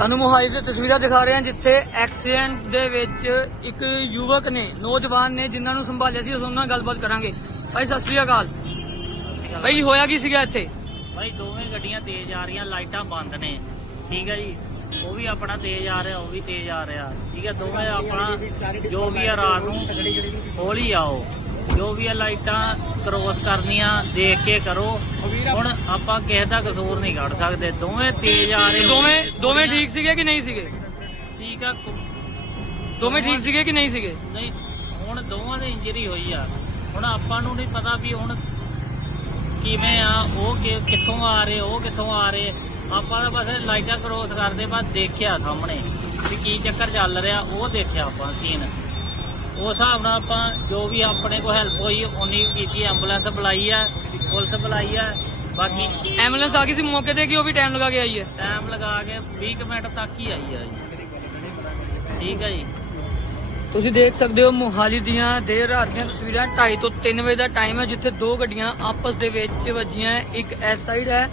ਤੁਹਾਨੂੰ ਮੋਹਾਲੀ ਦੀਆਂ ਤਸਵੀਰਾਂ ਦਿਖਾ ਰਹੇ ਹਾਂ, ਜਿੱਥੇ ਐਕਸੀਡੈਂਟ ਦੇ ਵਿੱਚ ਇੱਕ ਯੁਵਕ ਨੇ, ਨੌਜਵਾਨ ਨੇ, ਜਿਨ੍ਹਾਂ ਨੂੰ ਸੰਭਾਲਿਆ ਸੀ ਉਹਨਾਂ ਨਾਲ ਗੱਲਬਾਤ ਕਰਾਂਗੇ। ਭਾਈ, ਸਤਿ ਸ੍ਰੀ ਅਕਾਲ। ਭਾਈ, ਹੋਇਆ ਕੀ ਸੀਗਾ ਇੱਥੇ? ਭਾਈ, ਦੋਵੇਂ ਗੱਡੀਆਂ ਤੇਜ਼ ਆ ਰਹੀਆਂ, ਲਾਈਟਾਂ ਬੰਦ ਨੇ। ਠੀਕ ਹੈ ਜੀ? ਉਹ ਵੀ ਆਪਣਾ ਤੇਜ਼ ਆ ਰਿਹਾ, ਉਹ ਵੀ ਤੇਜ਼ ਆ ਰਿਹਾ। ਠੀਕ ਹੈ, ਦੋਵੇਂ ਆਪਣਾ ਜੋ ਵੀ ਆ ਰਾਤ ਨੂੰ, ਹੌਲੀ ਆਓ। ਜੋ ਵੀ ਆ ਲਾਈਟਾਂ ਕ੍ਰੋਸ ਕਰਨੀਆਂ ਦੇਖ ਕੇ ਕਰੋ। ਹੁਣ ਆਪਾਂ ਕਿਸੇ ਦਾ ਕਸੂਰ ਨਹੀਂ ਕੱਢ ਸਕਦੇ। ਦੋਵੇਂ ਤੇਜ਼ ਆ ਰਹੇ ਦੋਵੇਂ ਦੋਵੇਂ ਠੀਕ ਸੀਗੇ ਕਿ ਨਹੀਂ ਸੀਗੇ? ਠੀਕ ਆ ਕੁ- ਦੋਵੇਂ ਠੀਕ ਸੀਗੇ ਕਿ ਨਹੀਂ ਸੀਗੇ? ਨਹੀਂ ਹੁਣ ਦੋਵਾਂ ਦੇ ਇੰਜਰੀ ਹੋਈ ਆ। ਹੁਣ ਆਪਾਂ ਨੂੰ ਨਹੀਂ ਪਤਾ ਵੀ ਹੁਣ ਕਿਵੇਂ ਆ ਉਹ ਕਿ- ਕਿੱਥੋਂ ਆ ਰਹੇ ਉਹ ਕਿੱਥੋਂ ਆ ਰਹੇ। ਆਪਾਂ ਤਾਂ ਬਸ ਲਾਈਟਾਂ ਕ੍ਰੋਸ ਕਰਦੇ ਬਾਅਦ ਦੇਖਿਆ ਸਾਹਮਣੇ ਵੀ ਕੀ ਚੱਕਰ ਚੱਲ ਰਿਹਾ ਉਹ ਦੇਖਿਆ ਆਪਾਂ ਸੀਨ ਉਸ ਹਿਸਾਬ ਨਾਲ ਆਪਾਂ ਜੋ ਵੀ ਆਪਣੇ ਕੋਲ ਹੈਲਪ ਹੋਈ ਉਨੀ ਕੀਤੀ ਐਂਬੂਲੈਂਸ ਬੁਲਾਈ ਆ ਪੁਲਿਸ ਬੁਲਾਈ ਆ ਬਾਕੀ ਐਂਬੂਲੈਂਸ ਆ ਗਈ ਸੀ ਮੌਕੇ ਤੇ ਕਿ ਉਹ ਵੀ ਟਾਈਮ ਲਗਾ ਕੇ ਆਈ ਹੈ? ਟਾਈਮ ਲਗਾ ਕੇ 20 ਕੁ ਮਿੰਟ ਤੱਕ ਹੀ ਆਈ ਆ ਜੀ। ਠੀਕ ਹੈ ਜੀ। ਤੁਸੀਂ ਦੇਖ ਸਕਦੇ ਹੋ ਮੋਹਾਲੀ ਦੀਆਂ ਦੇਰ ਰਾਤ ਦੀਆਂ ਤਸਵੀਰਾਂ। 2:30 ਤੋਂ 3 ਵਜੇ ਦਾ ਟਾਈਮ ਹੈ ਜਿੱਥੇ ਦੋ ਗੱਡੀਆਂ ਆਪਸ ਦੇ ਵਿੱਚ ਵੱਜੀਆਂ। ਇੱਕ ਇਸ ਸਾਈਡ ਹੈ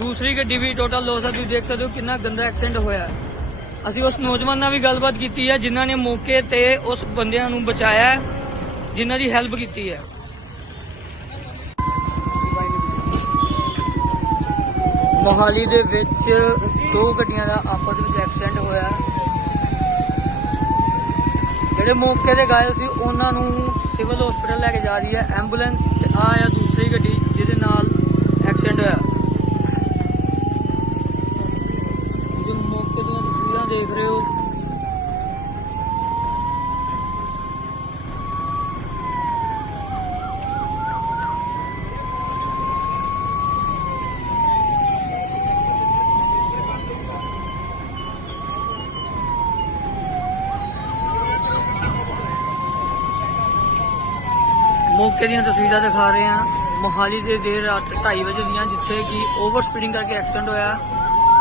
ਦੂਸਰੀ ਗੱਡੀ ਵੀ ਟੋਟਲ ਲੋਸ ਹੈ। ਤੁਸੀਂ ਦੇਖ ਸਕਦੇ ਹੋ ਕਿੰਨਾ ਗੰਦਾ ਐਕਸੀਡੈਂਟ ਹੋਇਆ ਹੈ। ਅਸੀਂ ਉਸ ਨੌਜਵਾਨ ਨਾਲ ਵੀ ਗੱਲਬਾਤ ਕੀਤੀ ਹੈ ਜਿਨ੍ਹਾਂ ਨੇ ਮੌਕੇ ਤੇ ਉਸ ਬੰਦਿਆਂ ਨੂੰ ਬਚਾਇਆ ਹੈ, ਜਿਨ੍ਹਾਂ ਦੀ ਹੈਲਪ ਕੀਤੀ ਹੈ। ਮੋਹਾਲੀ ਦੇ ਵਿੱਚ ਦੋ ਗੱਡੀਆਂ ਦਾ ਆਪਸ ਵਿੱਚ ਐਕਸੀਡੈਂਟ ਹੋਇਆ ਜਿਹੜੇ ਮੌਕੇ ਤੇ ਗਾਇਲ ਸੀ ਉਹਨਾਂ ਨੂੰ ਸਿਵਲ ਹਸਪੀਟਲ ਲੈ ਕੇ ਜਾ ਰਹੀ ਹੈ ਐਂਬੂਲੈਂਸ ਤੇ ਆ ਆ ਦੂਸਰੀ ਗੱਡੀ ਜਿਹਦੇ ਦੀਆਂ ਦੇਖ ਰਹੇ ਹੋ? ਮੌਕੇ ਦੀਆਂ ਤਸਵੀਰਾਂ ਦਿਖਾ ਰਹੇ ਹਾਂ। ਮੋਹਾਲੀ ਦੇ ਦੇਰ ਰਾਤ 2:30 ਵਜੇ ਦੀਆਂ, ਜਿੱਥੇ ਕਿ ਓਵਰ ਸਪੀਡਿੰਗ ਕਰਕੇ ਐਕਸੀਡੈਂਟ ਹੋਇਆ।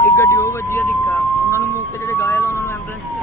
ਇੱਕ ਗੱਡੀ ਉਹ ਵੱਜੀ ਹੈ ਦਿੱਕਾ। ਉਹਨਾਂ ਨੂੰ ਮੌਕੇ ਜਿਹੜੇ ਗਾਇਲ ਉਹਨਾਂ ਨੂੰ ਐਂਬੂਲੈਂਸ